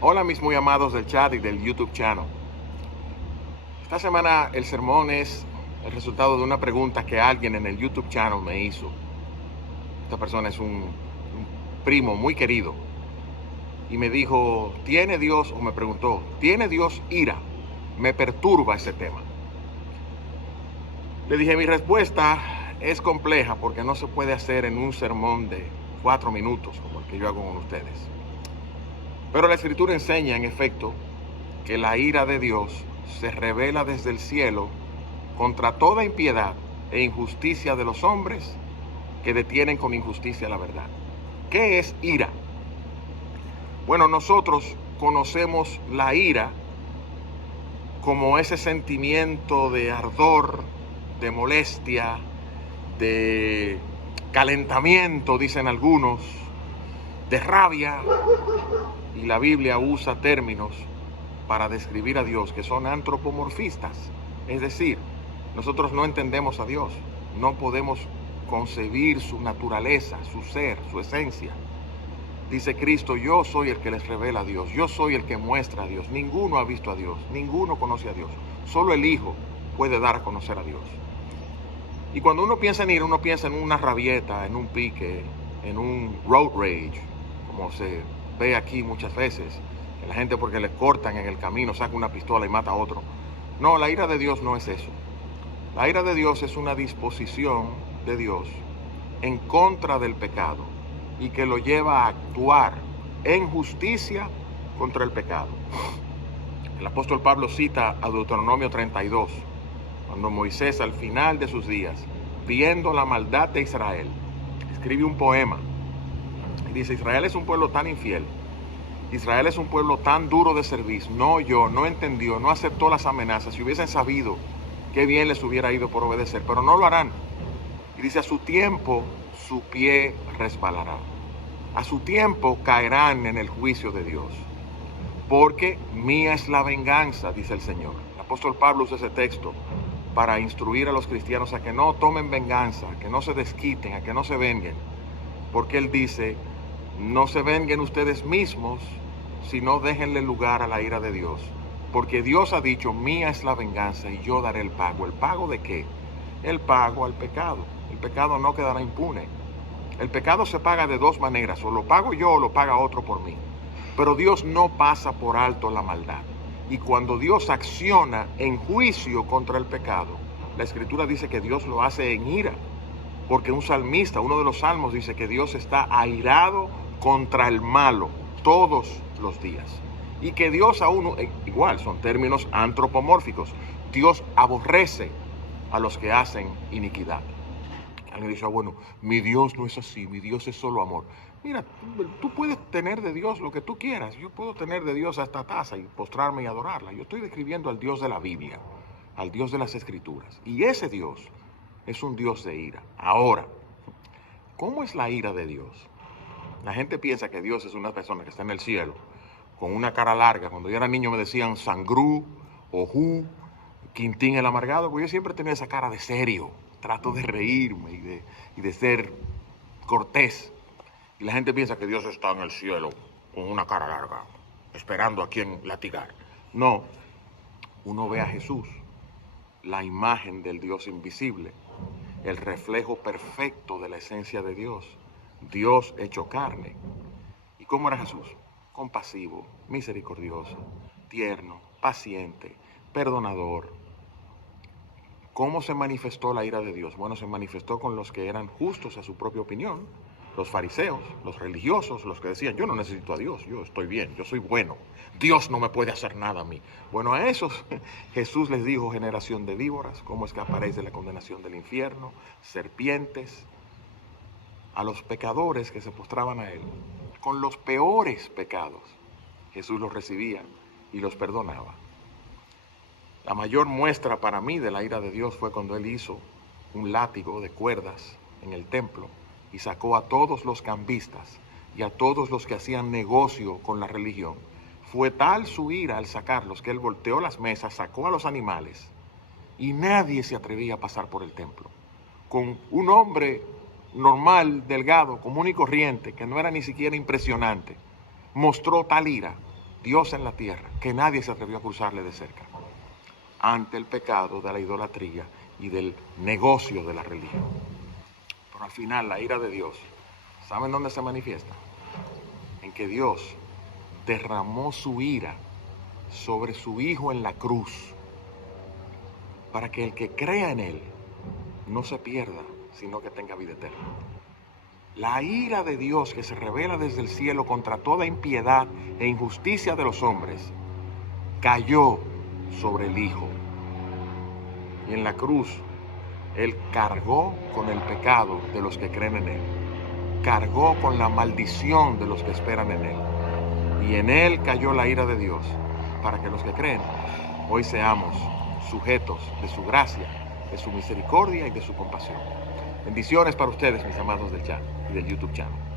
Hola mis muy amados del chat y del YouTube channel. Esta semana el sermón es el resultado de una pregunta que alguien en el YouTube channel me hizo. Esta persona es un primo muy querido y me dijo, ¿tiene Dios, o me preguntó, ¿tiene Dios ira? Me perturba ese tema. Le dije, mi respuesta es compleja porque no se puede hacer en un sermón de 4 minutos como el que yo hago con ustedes. Pero la Escritura enseña, en efecto, que la ira de Dios se revela desde el cielo contra toda impiedad e injusticia de los hombres que detienen con injusticia la verdad. ¿Qué es ira? Bueno, nosotros conocemos la ira como ese sentimiento de ardor, de molestia, de calentamiento, dicen algunos, de rabia. Y la Biblia usa términos para describir a Dios que son antropomorfistas. Es decir, nosotros no entendemos a Dios, no podemos concebir su naturaleza, su ser, su esencia. Dice Cristo, yo soy el que les revela a Dios, yo soy el que muestra a Dios. Ninguno ha visto a Dios, ninguno conoce a Dios. Solo el Hijo puede dar a conocer a Dios. Y cuando uno piensa en ira, uno piensa en una rabieta, en un pique, en un road rage, como se ve aquí muchas veces, que la gente porque le cortan en el camino saca una pistola y mata a otro. No, la ira de Dios no es eso. La ira de Dios es una disposición de Dios en contra del pecado y que lo lleva a actuar en justicia contra el pecado. El apóstol Pablo cita a Deuteronomio 32, cuando Moisés al final de sus días, viendo la maldad de Israel, escribe un poema y dice, Israel es un pueblo tan infiel, Israel es un pueblo tan duro de servicio, no oyó, no entendió, no aceptó las amenazas. Si hubiesen sabido, qué bien les hubiera ido por obedecer, pero no lo harán. Y dice, a su tiempo su pie resbalará, a su tiempo caerán en el juicio de Dios, porque mía es la venganza, dice el Señor. El apóstol Pablo usa ese texto para instruir a los cristianos a que no tomen venganza, a que no se desquiten, a que no se venguen, porque él dice, no se venguen ustedes mismos, sino déjenle lugar a la ira de Dios. Porque Dios ha dicho, mía es la venganza y yo daré el pago. ¿El pago de qué? El pago al pecado. El pecado no quedará impune. El pecado se paga de dos maneras, o lo pago yo o lo paga otro por mí. Pero Dios no pasa por alto la maldad. Y cuando Dios acciona en juicio contra el pecado, la Escritura dice que Dios lo hace en ira. Porque un salmista, uno de los salmos, dice que Dios está airado contra el malo todos los días. Y que Dios aún, igual, son términos antropomórficos, Dios aborrece a los que hacen iniquidad. Alguien dice, bueno, mi Dios no es así, mi Dios es solo amor. Mira, tú puedes tener de Dios lo que tú quieras. Yo puedo tener de Dios esta taza y postrarme y adorarla. Yo estoy describiendo al Dios de la Biblia, al Dios de las Escrituras. Y ese Dios es un Dios de ira. Ahora, ¿cómo es la ira de Dios? La gente piensa que Dios es una persona que está en el cielo, con una cara larga. Cuando yo era niño me decían Sangrú, Ojú, Quintín el Amargado, porque yo siempre tenía esa cara de serio. Trato de reírme y de ser cortés. Y la gente piensa que Dios está en el cielo con una cara larga, esperando a quien latigar. No, uno ve a Jesús, la imagen del Dios invisible, el reflejo perfecto de la esencia de Dios, Dios hecho carne. ¿Y cómo era Jesús? Compasivo, misericordioso, tierno, paciente, perdonador. ¿Cómo se manifestó la ira de Dios? Bueno, se manifestó con los que eran justos a su propia opinión, los fariseos, los religiosos, los que decían, yo no necesito a Dios, yo estoy bien, yo soy bueno, Dios no me puede hacer nada a mí. Bueno, a esos Jesús les dijo, generación de víboras, ¿cómo escaparéis de la condenación del infierno? Serpientes. A los pecadores que se postraban a Él, con los peores pecados, Jesús los recibía y los perdonaba. La mayor muestra para mí de la ira de Dios fue cuando Él hizo un látigo de cuerdas en el templo y sacó a todos los cambistas y a todos los que hacían negocio con la religión. Fue tal su ira al sacarlos que Él volteó las mesas, sacó a los animales y nadie se atrevía a pasar por el templo. Con un hombre normal, delgado, común y corriente, que no era ni siquiera impresionante, mostró tal ira Dios en la tierra, que nadie se atrevió a cruzarle de cerca, ante el pecado de la idolatría y del negocio de la religión. Pero al final la ira de Dios, ¿saben dónde se manifiesta? En que Dios derramó su ira sobre su Hijo en la cruz, para que el que crea en Él no se pierda, sino que tenga vida eterna. La ira de Dios que se revela desde el cielo contra toda impiedad e injusticia de los hombres cayó sobre el Hijo. Y en la cruz, Él cargó con el pecado de los que creen en Él. Cargó con la maldición de los que esperan en Él. Y en Él cayó la ira de Dios, para que los que creen hoy seamos sujetos de su gracia, de su misericordia y de su compasión. Bendiciones para ustedes, mis amados del chat y del YouTube channel.